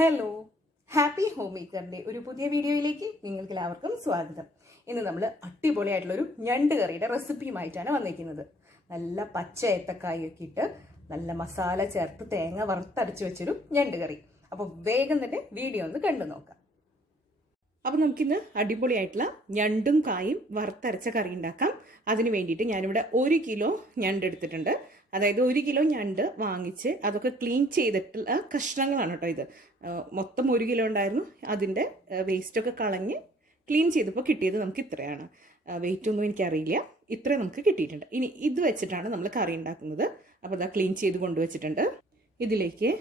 Hello, happy home മേക്കറിൻ്റെ ഒരു പുതിയ വീഡിയോയിലേക്ക് നിങ്ങൾക്ക് എല്ലാവർക്കും സ്വാഗതം. ഇന്ന് നമ്മൾ അടിപൊളിയായിട്ടുള്ളൊരു ഞണ്ട് കറിയുടെ റെസിപ്പിയുമായിട്ടാണ് വന്നിരിക്കുന്നത്. നല്ല പച്ച ഏത്തക്കായൊക്കെ ഇട്ട് നല്ല മസാല ചേർത്ത് തേങ്ങ വറുത്തരച്ച് വെച്ചൊരു ഞണ്ട് കറി. അപ്പോൾ വേഗം തന്നെ വീഡിയോ ഒന്ന് കണ്ടു നോക്കാം. അപ്പോൾ നമുക്കിന്ന് അടിപൊളിയായിട്ടുള്ള ഞണ്ടും കായും വറുത്തരച്ച കറി ഉണ്ടാക്കാം. അതിന് വേണ്ടിയിട്ട് ഞാനിവിടെ 1 കിലോ ഞണ്ട് എടുത്തിട്ടുണ്ട്. അതായത് 1 കിലോ ഞണ്ട് വാങ്ങിച്ച് അതൊക്കെ ക്ലീൻ ചെയ്തിട്ടുള്ള കഷ്ണങ്ങളാണ് കേട്ടോ ഇത്. മൊത്തം 1 കിലോ ഉണ്ടായിരുന്നു. അതിൻ്റെ വേസ്റ്റൊക്കെ കളഞ്ഞ് ക്ലീൻ ചെയ്തപ്പോൾ കിട്ടിയത് നമുക്ക് ഇത്രയാണ്. വെയിറ്റൊന്നും എനിക്കറിയില്ല, ഇത്ര നമുക്ക് കിട്ടിയിട്ടുണ്ട്. ഇനി ഇത് വെച്ചിട്ടാണ് നമ്മൾ കറി ഉണ്ടാക്കുന്നത്. അപ്പോൾ അതാ ക്ലീൻ ചെയ്ത് കൊണ്ടുവച്ചിട്ടുണ്ട്. ഇതിലേക്ക്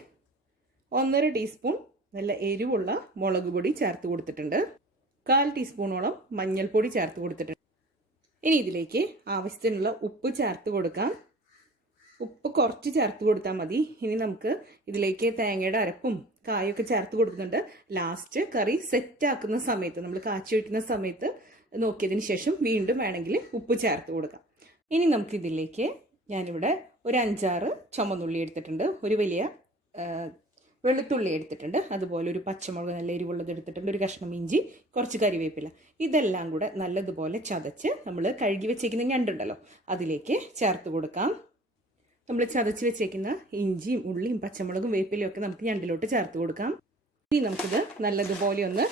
1.5 ടീസ്പൂൺ നല്ല എരിവുള്ള മുളക് പൊടി ചേർത്ത് കൊടുത്തിട്ടുണ്ട്. 1/4 ടീസ്പൂണോളം മഞ്ഞൾപ്പൊടി ചേർത്ത് കൊടുത്തിട്ടുണ്ട്. ഇനി ഇതിലേക്ക് ആവശ്യത്തിനുള്ള ഉപ്പ് ചേർത്ത് കൊടുക്കാം. ഉപ്പ് കുറച്ച് ചേർത്ത് കൊടുത്താൽ മതി. ഇനി നമുക്ക് ഇതിലേക്ക് തേങ്ങയുടെ അരപ്പും കായൊക്കെ ചേർത്ത് കൊടുക്കുന്നുണ്ട്. ലാസ്റ്റ് കറി സെറ്റ് ആക്കുന്ന സമയത്ത്, നമ്മൾ കാച്ചി വയ്ക്കുന്ന സമയത്ത് നോക്കിയതിന് ശേഷം വീണ്ടും വേണമെങ്കിൽ ഉപ്പ് ചേർത്ത് കൊടുക്കാം. ഇനി നമുക്കിതിലേക്ക് ഞാനിവിടെ ഒരു 5-6 ചുമന്നുള്ളി എടുത്തിട്ടുണ്ട്, ഒരു വലിയ വെളുത്തുള്ളി എടുത്തിട്ടുണ്ട്, അതുപോലെ ഒരു പച്ചമുളക് നല്ല എരിവുള്ളത് എടുത്തിട്ടുണ്ട്, ഒരു കഷ്ണം ഇഞ്ചി, കുറച്ച് കരിവേപ്പില. ഇതെല്ലാം കൂടെ നല്ലതുപോലെ ചതച്ച് നമ്മൾ കഴുകി വെച്ചേക്കുന്ന ഞണ്ടുണ്ടല്ലോ അതിലേക്ക് ചേർത്ത് കൊടുക്കാം. നമ്മൾ ചതച്ച് വെച്ചേക്കുന്ന ഇഞ്ചിയും ഉള്ളിയും പച്ചമുളകും വേപ്പിലയും ഒക്കെ നമുക്ക് ഞണ്ടിലോട്ട് ചേർത്ത് കൊടുക്കാം. ഇനി നമുക്കിത് നല്ലതുപോലെ ഒന്ന്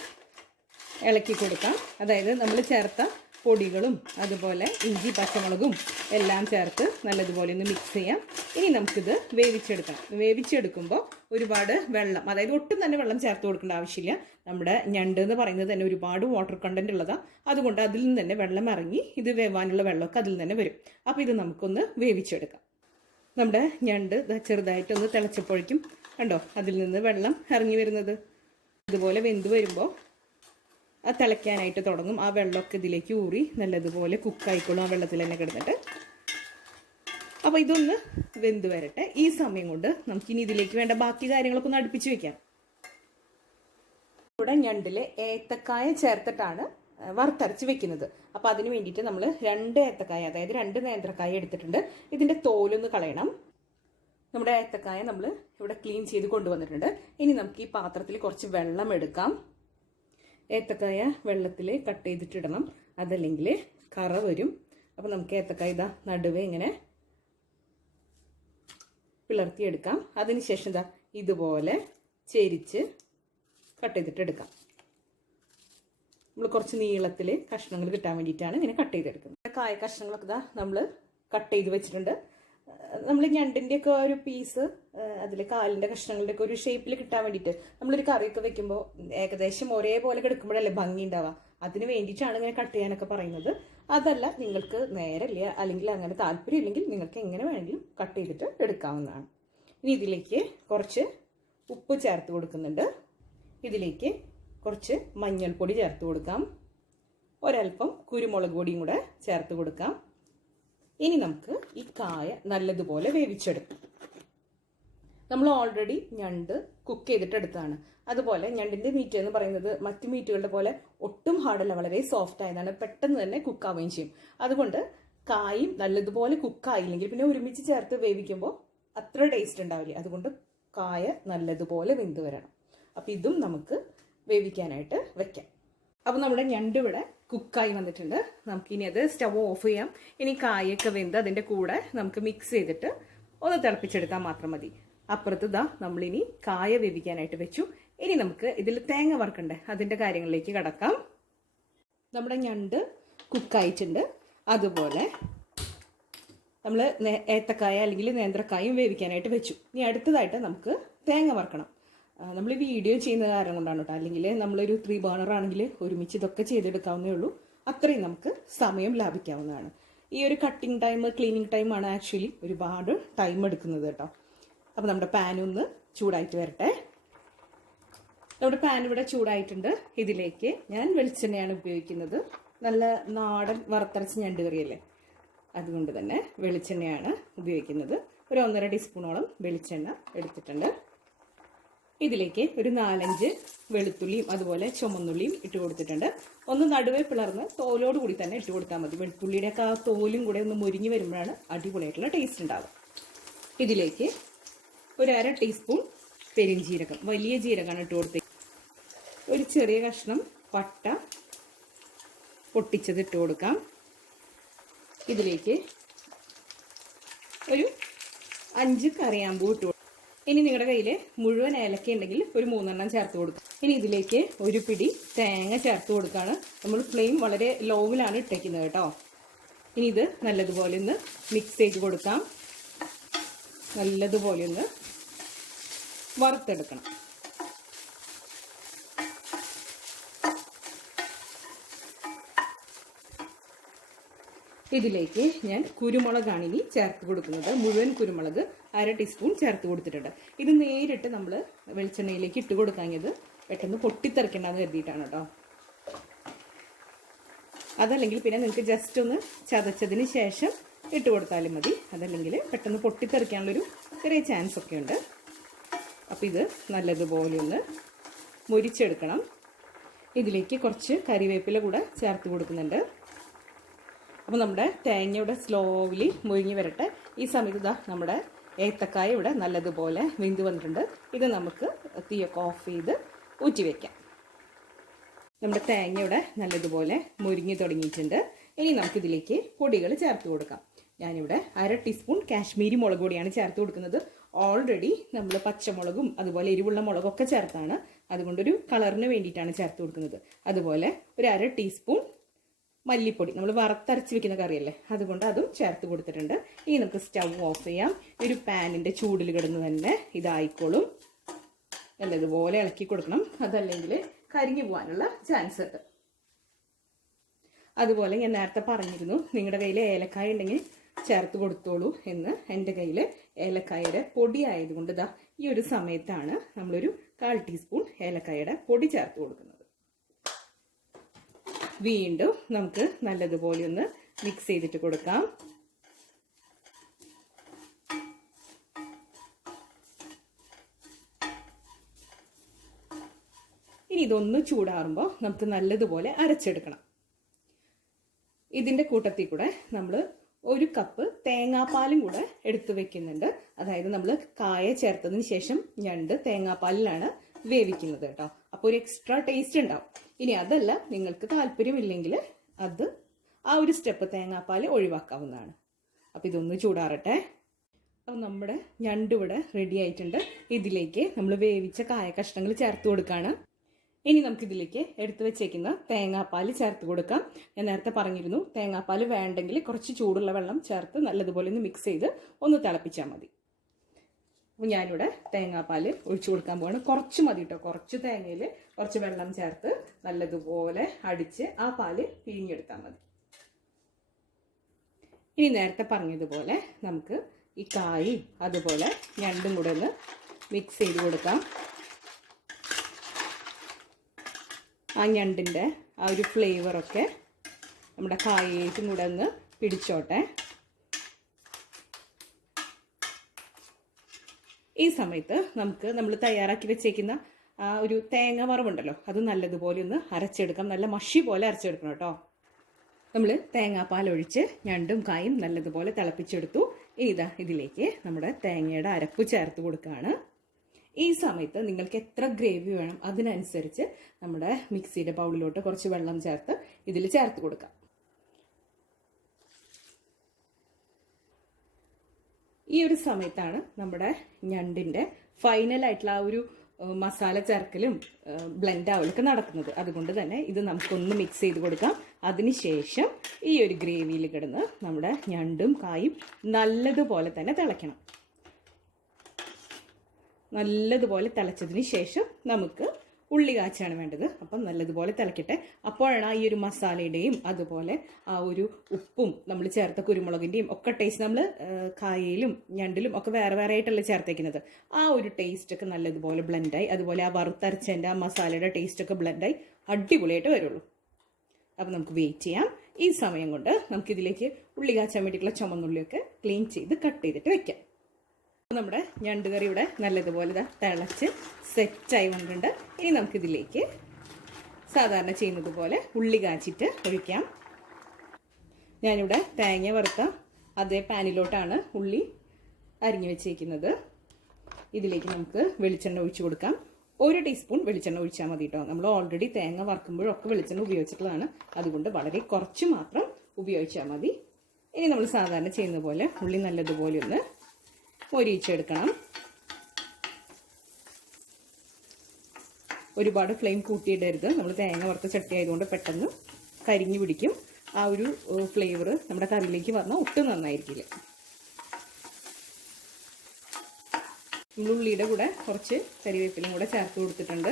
ഇളക്കി കൊടുക്കാം. അതായത് നമ്മൾ ചേർത്ത പൊടികളും അതുപോലെ ഇഞ്ചി പച്ചമുളകും എല്ലാം ചേർത്ത് നല്ലതുപോലെ ഒന്ന് മിക്സ് ചെയ്യാം. ഇനി നമുക്കിത് വേവിച്ചെടുക്കാം. വേവിച്ചെടുക്കുമ്പോൾ ഒരുപാട് വെള്ളം, അതായത് ഒട്ടും തന്നെ വെള്ളം ചേർത്ത് കൊടുക്കേണ്ട ആവശ്യമില്ല. നമ്മുടെ ഞണ്ട് എന്ന് പറയുന്നത് തന്നെ ഒരുപാട് വാട്ടർ കണ്ടന്റ് ഉള്ളതാണ്. അതുകൊണ്ട് അതിൽ നിന്ന് തന്നെ വെള്ളം ഇറങ്ങി ഇത് വേവാനുള്ള വെള്ളമൊക്കെ അതിൽ നിന്ന് തന്നെ വരും. അപ്പോൾ ഇത് നമുക്കൊന്ന് വേവിച്ചെടുക്കാം. നമ്മുടെ ഞണ്ട് ചെറുതായിട്ടൊന്ന് തിളച്ചപ്പോഴേക്കും കണ്ടോ അതിൽ നിന്ന് വെള്ളം ഇറങ്ങി വരുന്നത്. ഇതുപോലെ വെന്ത് വരുമ്പോൾ അത് തിളയ്ക്കാനായിട്ട് തുടങ്ങും. ആ വെള്ളമൊക്കെ ഇതിലേക്ക് ഊറി നല്ലതുപോലെ കുക്കായിക്കോളും ആ വെള്ളത്തിൽ തന്നെ കിടന്നിട്ട്. അപ്പോൾ ഇതൊന്ന് വെന്ത് വരട്ടെ. ഈ സമയം കൊണ്ട് നമുക്കിനി ഇതിലേക്ക് വേണ്ട ബാക്കി കാര്യങ്ങളൊക്കെ ഒന്ന് അടുപ്പിച്ച് വെക്കാം. ഇവിടെ ഞണ്ടിൽ ഏത്തക്കായ ചേർത്തിട്ടാണ് വറുത്തരച്ച് വെക്കുന്നത്. അപ്പോൾ അതിന് വേണ്ടിയിട്ട് നമ്മൾ 2 ഏത്തക്കായ, അതായത് 2 നേന്ത്രക്കായ എടുത്തിട്ടുണ്ട്. ഇതിൻ്റെ തോലൊന്ന് കളയണം. നമ്മുടെ ഏത്തക്കായ നമ്മൾ ഇവിടെ ക്ലീൻ ചെയ്ത് കൊണ്ടുവന്നിട്ടുണ്ട്. ഇനി നമുക്ക് ഈ പാത്രത്തിൽ കുറച്ച് വെള്ളം എടുക്കാം. ഏത്തക്കായ വെള്ളത്തിൽ കട്ട് ചെയ്തിട്ടിടണം, അതല്ലെങ്കിൽ കറ വരും. അപ്പോൾ നമുക്ക് ഏത്തക്കായ ഇതാ നടുവേ ഇങ്ങനെ പിളർത്തിയെടുക്കാം. അതിനുശേഷം ഇതാ ഇതുപോലെ ചെരിച്ച് കട്ട് ചെയ്തിട്ടെടുക്കാം. നമ്മൾ കുറച്ച് നീളത്തിൽ കഷ്ണങ്ങൾ കിട്ടാൻ വേണ്ടിയിട്ടാണ് ഇങ്ങനെ കട്ട് ചെയ്തെടുക്കുന്നത്. കായ കഷ്ണങ്ങളൊക്കെ ഇതാ നമ്മൾ കട്ട് ചെയ്ത് വെച്ചിട്ടുണ്ട്. നമ്മൾ ഞണ്ടിൻ്റെയൊക്കെ ഒരു പീസ് അതിൽ കാലിൻ്റെ കഷ്ണങ്ങളുടെയൊക്കെ ഒരു ഷേപ്പിൽ കിട്ടാൻ വേണ്ടിയിട്ട് നമ്മളൊരു കറിയൊക്കെ വെക്കുമ്പോൾ ഏകദേശം ഒരേപോലെ കിടക്കുമ്പോഴല്ലേ ഭംഗി ഉണ്ടാവുക. അതിന് വേണ്ടിയിട്ടാണ് ഇങ്ങനെ കട്ട് ചെയ്യാനൊക്കെ പറയുന്നത്. അതല്ല നിങ്ങൾക്ക് നേരമില്ല അല്ലെങ്കിൽ അങ്ങനെ താല്പര്യം ഇല്ലെങ്കിൽ നിങ്ങൾക്ക് എങ്ങനെ വേണമെങ്കിലും കട്ട് ചെയ്തിട്ട് എടുക്കാവുന്നതാണ്. ഇനി ഇതിലേക്ക് കുറച്ച് ഉപ്പ് ചേർത്ത് കൊടുക്കുന്നുണ്ട്. ഇതിലേക്ക് കുറച്ച് മഞ്ഞൾപ്പൊടി ചേർത്ത് കൊടുക്കാം. ഒരൽപ്പം കുരുമുളക് പൊടിയും കൂടെ ചേർത്ത് കൊടുക്കാം. ഇനി നമുക്ക് ഈ കായ നല്ലതുപോലെ വേവിച്ചെടുക്കാം. നമ്മൾ ഓൾറെഡി ഞണ്ട് കുക്ക് ചെയ്തിട്ടെടുത്തതാണ്. അതുപോലെ ഞണ്ടിൻ്റെ മീറ്റ് എന്ന് പറയുന്നത് മറ്റു മീറ്റുകളുടെ പോലെ ഒട്ടും ഹാർഡല്ല, വളരെ സോഫ്റ്റ് ആയതാണ്. പെട്ടെന്ന് തന്നെ കുക്കാവുകയും ചെയ്യും. അതുകൊണ്ട് കായും നല്ലതുപോലെ കുക്കായില്ലെങ്കിൽ പിന്നെ ഒരുമിച്ച് ചേർത്ത് വേവിക്കുമ്പോൾ അത്ര ടേസ്റ്റ് ഉണ്ടാവില്ല. അതുകൊണ്ട് കായ നല്ലതുപോലെ വെന്ത് വരണം. അപ്പം ഇതും നമുക്ക് വേവിക്കാനായിട്ട് വെക്കാം. അപ്പോൾ നമ്മുടെ ഞണ്ട് ഇവിടെ കുക്കായി വന്നിട്ടുണ്ട്. നമുക്കിനി അത് സ്റ്റവ് ഓഫ് ചെയ്യാം. ഇനി കായൊക്കെ വെന്ത് അതിൻ്റെ കൂടെ നമുക്ക് മിക്സ് ചെയ്തിട്ട് ഒന്ന് തിളപ്പിച്ചെടുത്താൽ മാത്രം മതി. അപ്പുറത്ത് ഇതാ നമ്മളിനി കായ വേവിക്കാനായിട്ട് വെച്ചു. ഇനി നമുക്ക് ഇതിൽ തേങ്ങ വറുക്കണ്ടേ, അതിൻ്റെ കാര്യങ്ങളിലേക്ക് കടക്കാം. നമ്മുടെ ഞണ്ട് കുക്കായിട്ടുണ്ട്. അതുപോലെ നമ്മൾ ഏത്തക്കായ അല്ലെങ്കിൽ നേന്ത്രക്കായും വേവിക്കാനായിട്ട് വെച്ചു. ഇനി അടുത്തതായിട്ട് നമുക്ക് തേങ്ങ വറുക്കണം. നമ്മൾ വീഡിയോ ചെയ്യുന്ന കാരണം കൊണ്ടാണ് കേട്ടോ. അല്ലെങ്കിൽ നമ്മളൊരു 3 ബർണർ ആണെങ്കിൽ ഒരുമിച്ച് ഇതൊക്കെ ചെയ്തെടുക്കാവുന്നേ ഉള്ളൂ. അത്രയും നമുക്ക് സമയം ലാഭിക്കാവുന്നതാണ്. ഈ ഒരു കട്ടിങ് ടൈം, ക്ലീനിങ് ടൈമാണ് ആക്ച്വലി ഒരുപാട് ടൈം എടുക്കുന്നത് കേട്ടോ. അപ്പോൾ നമ്മുടെ പാൻ ഒന്ന് ചൂടായിട്ട് വരട്ടെ. നമ്മുടെ പാൻ ഇവിടെ ചൂടായിട്ടുണ്ട്. ഇതിലേക്ക് ഞാൻ വെളിച്ചെണ്ണയാണ് ഉപയോഗിക്കുന്നത്. നല്ല നാടൻ വറുത്തരച്ച ഞണ്ട് കറിയല്ലേ, അതുകൊണ്ട് തന്നെ വെളിച്ചെണ്ണയാണ് ഉപയോഗിക്കുന്നത്. ഒരു 1.5 ടീസ്പൂണോളം വെളിച്ചെണ്ണ എടുത്തിട്ടുണ്ട്. ഇതിലേക്ക് ഒരു 4-5 വെളുത്തുള്ളിയും അതുപോലെ ചുമന്നുള്ളിയും ഇട്ട് കൊടുത്തിട്ടുണ്ട്. ഒന്ന് നടുവേ പിളർന്ന് തോലോട് കൂടി തന്നെ ഇട്ട് കൊടുത്താൽ മതി. വെളുത്തുള്ളിയുടെയൊക്കെ ആ തോലും കൂടെ ഒന്ന് മുരിഞ്ഞ് വരുമ്പോഴാണ് അടിപൊളിയായിട്ടുള്ള ടേസ്റ്റ് ഉണ്ടാവുക. ഇതിലേക്ക് ഒരു 1/2 ടീസ്പൂൺ പെരുംജീരകം, വലിയ ജീരകമാണ് ഇട്ട് കൊടുത്തത്. ഒരു ചെറിയ കഷ്ണം പട്ട പൊട്ടിച്ചത് ഇട്ട് കൊടുക്കാം. ഇതിലേക്ക് ഒരു 5 കറിയാമ്പൂ ഇട്ട് കൊടുക്കാം. ഇനി നിങ്ങളുടെ കയ്യിൽ മുഴുവൻ ഏലക്ക ഉണ്ടെങ്കിൽ ഒരു 3 എണ്ണം ചേർത്ത് കൊടുക്കുക. ഇനി ഇതിലേക്ക് ഒരു പിടി തേങ്ങ ചേർത്ത് കൊടുക്കുകയാണ്. നമ്മൾ ഫ്ലെയിം വളരെ ലോവിലാണ് ഇട്ടേക്കുന്നത് കേട്ടോ. ഇനി ഇത് നല്ലതുപോലെ ഒന്ന് മിക്സ് ചെയ്ത് കൊടുക്കാം. നല്ലതുപോലെ ഒന്ന് വറുത്തെടുക്കണം. ഇതിലേക്ക് ഞാൻ കുരുമുളകാണ് ഇനി ചേർത്ത് കൊടുക്കുന്നത്. മുഴുവൻ കുരുമുളക് 1/2 ടീസ്പൂൺ ചേർത്ത് കൊടുത്തിട്ടുണ്ട്. ഇത് നേരിട്ട് നമ്മൾ വെളിച്ചെണ്ണയിലേക്ക് ഇട്ട് കൊടുക്കാഞ്ഞത് പെട്ടെന്ന് പൊട്ടിത്തെറിക്കണ്ടെന്ന് കരുതിയിട്ടാണ് കേട്ടോ. അതല്ലെങ്കിൽ പിന്നെ നിങ്ങൾക്ക് ജസ്റ്റ് ഒന്ന് ചതച്ചതിന് ശേഷം ഇട്ട് കൊടുത്താലും മതി. അതല്ലെങ്കിൽ പെട്ടെന്ന് പൊട്ടിത്തെറിക്കാനുള്ളൊരു ചെറിയ ചാൻസ് ഒക്കെ ഉണ്ട്. അപ്പോൾ ഇത് നല്ലതുപോലെ ഒന്ന് മുരിച്ചെടുക്കണം. ഇതിലേക്ക് കുറച്ച് കരിവേപ്പില കൂടെ ചേർത്ത് കൊടുക്കുന്നുണ്ട്. അപ്പോൾ നമ്മുടെ തേങ്ങ ഇവിടെ സ്ലോലി മുരിഞ്ഞ് വരട്ടെ. ഈ സമയത്ത് ഇതാ നമ്മുടെ ഏത്തക്കായ ഇവിടെ നല്ലതുപോലെ വെന്ത് വന്നിട്ടുണ്ട്. ഇത് നമുക്ക് തീയൊക്കെ ഓഫ് ചെയ്ത് ഊറ്റി വയ്ക്കാം. നമ്മുടെ തേങ്ങ ഇവിടെ നല്ലതുപോലെ മുരിഞ്ഞ് തുടങ്ങിയിട്ടുണ്ട്. ഇനി നമുക്കിതിലേക്ക് പൊടികൾ ചേർത്ത് കൊടുക്കാം. ഞാനിവിടെ 1/2 ടീസ്പൂൺ കാശ്മീരി മുളക് പൊടിയാണ് ചേർത്ത് കൊടുക്കുന്നത്. ഓൾറെഡി നമ്മൾ പച്ചമുളകും അതുപോലെ എരിവുള്ള മുളകൊക്കെ ചേർത്താണ്. അതുകൊണ്ടൊരു കളറിന് വേണ്ടിയിട്ടാണ് ചേർത്ത് കൊടുക്കുന്നത്. അതുപോലെ ഒരു 1/2 ടീസ്പൂൺ മല്ലിപ്പൊടി, നമ്മൾ വറുത്തരച്ച് വെക്കുന്ന കറിയല്ലേ, അതുകൊണ്ട് അതും ചേർത്ത് കൊടുത്തിട്ടുണ്ട്. ഇനി നമുക്ക് സ്റ്റവ് ഓഫ് ചെയ്യാം. ഒരു പാനിൻ്റെ ചൂടിൽ കിടന്ന് തന്നെ ഇതായിക്കോളും. നല്ലതുപോലെ ഇളക്കി കൊടുക്കണം. അതല്ലെങ്കിൽ കരിഞ്ഞു പോകാനുള്ള ചാൻസ് ഉണ്ട്. അതുപോലെ ഞാൻ നേരത്തെ പറഞ്ഞിരുന്നു, നിങ്ങളുടെ കയ്യിൽ ഏലക്കായ ഉണ്ടെങ്കിൽ ചേർത്ത് കൊടുത്തോളൂ എന്ന്. എൻ്റെ കയ്യിൽ ഏലക്കായയുടെ പൊടി ആയതുകൊണ്ട് ഇതാ ഈ ഒരു സമയത്താണ് നമ്മളൊരു 1/4 ടീസ്പൂൺ ഏലക്കായയുടെ പൊടി ചേർത്ത് കൊടുക്കുന്നത്. വീണ്ടും നമുക്ക് നല്ലതുപോലെ ഒന്ന് മിക്സ് ചെയ്തിട്ട് കൊടുക്കാം. ഇനി ഇതൊന്ന് ചൂടാറുമ്പോൾ നമുക്ക് നല്ലതുപോലെ അരച്ചെടുക്കണം. ഇതിൻ്റെ കൂട്ടത്തിൽ കൂടെ നമ്മൾ 1 കപ്പ് തേങ്ങാപ്പാലും കൂടെ എടുത്തു വെക്കുന്നുണ്ട്. അതായത് നമ്മൾ കായ ചേർത്തതിന് ശേഷം ഞണ്ട് തേങ്ങാപ്പാലിലാണ് വേവിക്കുന്നത് കേട്ടോ. അപ്പോൾ ഒരു എക്സ്ട്രാ ടേസ്റ്റ് ഉണ്ടാവും. ഇനി അതല്ല, നിങ്ങൾക്ക് താല്പര്യമില്ലെങ്കിൽ അത് ആ ഒരു സ്റ്റെപ്പ് തേങ്ങാപ്പാൽ ഒഴിവാക്കാവുന്നതാണ്. അപ്പോൾ ഇതൊന്ന് ചൂടാറട്ടെ. അപ്പോൾ നമ്മുടെ ഞണ്ട് ഇവിടെ റെഡി ആയിട്ടുണ്ട്. ഇതിലേക്ക് നമ്മൾ വേവിച്ച കായ കഷ്ണങ്ങൾ ചേർത്ത് കൊടുക്കുകയാണ്. ഇനി നമുക്കിതിലേക്ക് എടുത്തു വെച്ചേക്കുന്ന തേങ്ങാപ്പാൽ ചേർത്ത് കൊടുക്കാം. ഞാൻ നേരത്തെ പറഞ്ഞിരുന്നു, തേങ്ങാപ്പാൽ വേണ്ടെങ്കിൽ കുറച്ച് ചൂടുള്ള വെള്ളം ചേർത്ത് നല്ലതുപോലെ ഒന്ന് മിക്സ് ചെയ്ത് ഒന്ന് തിളപ്പിച്ചാൽ മതി. അപ്പോൾ ഞാനിവിടെ തേങ്ങാപ്പാൽ ഒഴിച്ചു കൊടുക്കാൻ പോവാണ്. കുറച്ച് മതി കേട്ടോ. കുറച്ച് തേങ്ങയിൽ കുറച്ച് വെള്ളം ചേർത്ത് നല്ലതുപോലെ അടിച്ച് ആ പാല് പിഴിഞ്ഞെടുത്താൽ മതി. ഇനി നേരത്തെ പറഞ്ഞതുപോലെ നമുക്ക് ഈ കായും അതുപോലെ ഞണ്ടും കൂടെ ഒന്ന് മിക്സ് ചെയ്ത് കൊടുക്കാം. ആ ഞണ്ടിൻ്റെ ആ ഒരു ഫ്ലേവറൊക്കെ നമ്മുടെ കായയിലേക്കും കൂടെ ഒന്ന് പിടിച്ചോട്ടെ. ഈ സമയത്ത് നമുക്ക് നമ്മൾ തയ്യാറാക്കി വെച്ചേക്കുന്ന ആ ഒരു തേങ്ങ വറവുണ്ടല്ലോ, അത് നല്ലതുപോലെ ഒന്ന് അരച്ചെടുക്കാം. നല്ല മഷി പോലെ അരച്ചെടുക്കണം കേട്ടോ. നമ്മൾ തേങ്ങാപ്പാൽ ഒഴിച്ച് ഞണ്ടും കായും നല്ലതുപോലെ തിളപ്പിച്ചെടുത്തു. ഇതാ ഇതിലേക്ക് നമ്മുടെ തേങ്ങയുടെ അരപ്പ് ചേർത്ത് കൊടുക്കുകയാണ്. ഈ സമയത്ത് നിങ്ങൾക്ക് എത്ര ഗ്രേവി വേണം അതിനനുസരിച്ച് നമ്മുടെ മിക്സിയുടെ ബൗളിലോട്ട് കുറച്ച് വെള്ളം ചേർത്ത് ഇതിൽ ചേർത്ത് കൊടുക്കാം. ഈ ഒരു സമയത്താണ് നമ്മുടെ ഞണ്ടിൻ്റെ ഫൈനലായിട്ടുള്ള ആ ഒരു മസാല ചേർക്കലും ബ്ലെൻഡ് ആവലൊക്കെ നടക്കുന്നത്. അതുകൊണ്ട് തന്നെ ഇത് നമുക്കൊന്ന് മിക്സ് ചെയ്ത് കൊടുക്കാം. അതിനുശേഷം ഈ ഒരു ഗ്രേവിയിൽ കിടന്ന് നമ്മുടെ ഞണ്ടും കായും നല്ലതുപോലെ തന്നെ തിളയ്ക്കണം. നല്ലതുപോലെ തിളച്ചതിന് ശേഷം നമുക്ക് ഉള്ളി കാച്ചാണ് വേണ്ടത്. അപ്പം നല്ലതുപോലെ തിളക്കട്ടെ. അപ്പോഴാണ് ഈ ഒരു മസാലയുടെയും അതുപോലെ ആ ഒരു ഉപ്പും നമ്മൾ ചേർത്ത കുരുമുളകിൻ്റെയും ഒക്കെ ടേസ്റ്റ്, നമ്മൾ കായയിലും ഞണ്ടിലും ഒക്കെ വേറെ വേറെ ആയിട്ടല്ലേ ചേർത്തേക്കുന്നത്, ആ ഒരു ടേസ്റ്റൊക്കെ നല്ലതുപോലെ ബ്ലെൻഡായി, അതുപോലെ ആ വറുത്തരച്ചതിൻ്റെ ആ മസാലയുടെ ടേസ്റ്റൊക്കെ ബ്ലെൻഡായി അടിപൊളിയായിട്ട് വരുള്ളൂ. അപ്പം നമുക്ക് വെയിറ്റ് ചെയ്യാം. ഈ സമയം കൊണ്ട് നമുക്കിതിലേക്ക് ഉള്ളി കാച്ചാൻ വേണ്ടിയിട്ടുള്ള ചുമന്നുള്ളിയൊക്കെ ക്ലീൻ ചെയ്ത് കട്ട് ചെയ്തിട്ട് വെക്കാം. നമ്മുടെ ഞണ്ട് കറി ഇവിടെ നല്ലതുപോലെ തിളച്ച് സെറ്റായി വന്നിട്ടുണ്ട്. ഇനി നമുക്കിതിലേക്ക് സാധാരണ ചെയ്യുന്നത് പോലെ ഉള്ളി കാച്ചിട്ട് ഒഴിക്കാം. ഞാനിവിടെ തേങ്ങ വറുത്ത അതേ പാനിലോട്ടാണ് ഉള്ളി അരിഞ്ഞു വെച്ചേക്കുന്നത്. ഇതിലേക്ക് നമുക്ക് വെളിച്ചെണ്ണ ഒഴിച്ചു കൊടുക്കാം. 1 ടീസ്പൂൺ വെളിച്ചെണ്ണ ഒഴിച്ചാൽ മതി കേട്ടോ. നമ്മൾ ഓൾറെഡി തേങ്ങ വറുക്കുമ്പോഴൊക്കെ വെളിച്ചെണ്ണ ഉപയോഗിച്ചിട്ടുള്ളതാണ്, അതുകൊണ്ട് വളരെ കുറച്ച് മാത്രം ഉപയോഗിച്ചാൽ മതി. ഇനി നമ്മൾ സാധാരണ ചെയ്യുന്ന പോലെ ഉള്ളി നല്ലതുപോലെ ഒന്ന് മൊരിയിച്ചെടുക്കണം. ഒരുപാട് ഫ്ലെയിം കൂട്ടിയിടരുത്. നമ്മൾ തേങ്ങ വറുത്ത ചട്ടി ആയതുകൊണ്ട് പെട്ടെന്ന് കരിഞ്ഞു പിടിക്കും. ആ ഒരു ഫ്ലേവർ നമ്മുടെ കറിയിലേക്ക് വന്നാൽ ഒട്ടും നന്നായിരിക്കില്ല. നമ്മൾ ഉള്ളിയുടെ കൂടെ കുറച്ച് കരിവേപ്പിലയും കൂടെ ചേർത്ത് കൊടുത്തിട്ടുണ്ട്.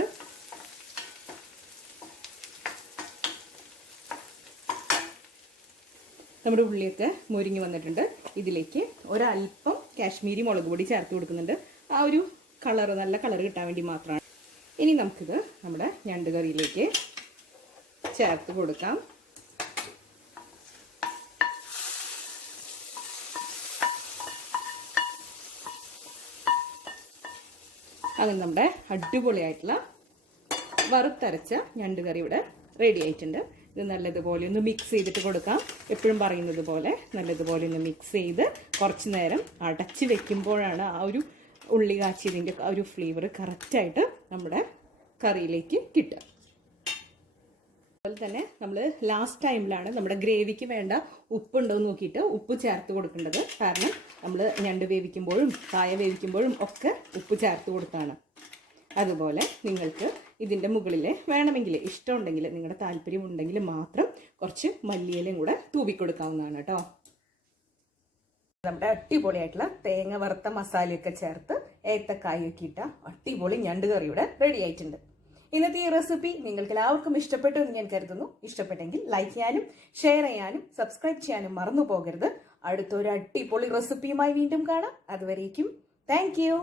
നമ്മുടെ ഉള്ളിയൊക്കെ മുരിഞ്ഞ് വന്നിട്ടുണ്ട്. ഇതിലേക്ക് ഒരല്പം കാശ്മീരി മുളക് പൊടി ചേർത്ത് കൊടുക്കുന്നുണ്ട്. ആ ഒരു കളർ, നല്ല കളർ കിട്ടാൻ വേണ്ടി മാത്രമാണ്. ഇനി നമുക്കിത് നമ്മുടെ ഞണ്ട് കറിയിലേക്ക് ചേർത്ത് കൊടുക്കാം. അങ്ങനെ നമ്മുടെ അടിപൊളിയായിട്ടുള്ള വറുത്തരച്ച ഞണ്ട് കറി ഇവിടെ റെഡി ആയിട്ടുണ്ട്. ഇത് നല്ലതുപോലെ ഒന്ന് മിക്സ് ചെയ്തിട്ട് കൊടുക്കാം. എപ്പോഴും പറയുന്നത് പോലെ നല്ലതുപോലെ ഒന്ന് മിക്സ് ചെയ്ത് കുറച്ച് നേരം അടച്ച് വെക്കുമ്പോഴാണ് ആ ഒരു ഉള്ളി കാച്ചിയതിൻ്റെ ആ ഒരു ഫ്ലേവർ കറക്റ്റായിട്ട് നമ്മുടെ കറിയിലേക്ക് കിട്ടുക. അതുപോലെ തന്നെ നമ്മൾ ലാസ്റ്റ് ടൈമിലാണ് നമ്മുടെ ഗ്രേവിക്ക് വേണ്ട ഉപ്പുണ്ടോ എന്ന് നോക്കിയിട്ട് ഉപ്പ് ചേർത്ത് കൊടുക്കേണ്ടത്. കാരണം നമ്മൾ ഞണ്ട് വേവിക്കുമ്പോഴും കായ വേവിക്കുമ്പോഴും ഒക്കെ ഉപ്പ് ചേർത്ത് കൊടുത്താണ്. അതുപോലെ നിങ്ങൾക്ക് ഇതിൻ്റെ മുകളിൽ വേണമെങ്കിൽ, ഇഷ്ടമുണ്ടെങ്കിൽ, നിങ്ങളുടെ താല്പര്യം ഉണ്ടെങ്കിൽ മാത്രം കുറച്ച് മല്ലിയിലയും കൂടെ തൂവിക്കൊടുക്കാവുന്നതാണ് കേട്ടോ. നമ്മുടെ അടിപൊളിയായിട്ടുള്ള തേങ്ങ വറുത്ത മസാലയൊക്കെ ചേർത്ത് ഏത്തക്കായൊക്കെ ഇട്ട അടിപൊളി ഞണ്ട് കറി ഇവിടെ റെഡി ആയിട്ടുണ്ട്. ഇന്നത്തെ ഈ റെസിപ്പി നിങ്ങൾക്ക് എല്ലാവർക്കും ഇഷ്ടപ്പെട്ടു എന്ന് ഞാൻ കരുതുന്നു. ഇഷ്ടപ്പെട്ടെങ്കിൽ ലൈക്ക് ചെയ്യാനും ഷെയർ ചെയ്യാനും സബ്സ്ക്രൈബ് ചെയ്യാനും മറന്നു പോകരുത്. അടുത്തൊരു അടിപൊളി റെസിപ്പിയുമായി വീണ്ടും കാണാം. അതുവരേക്കും താങ്ക് യു.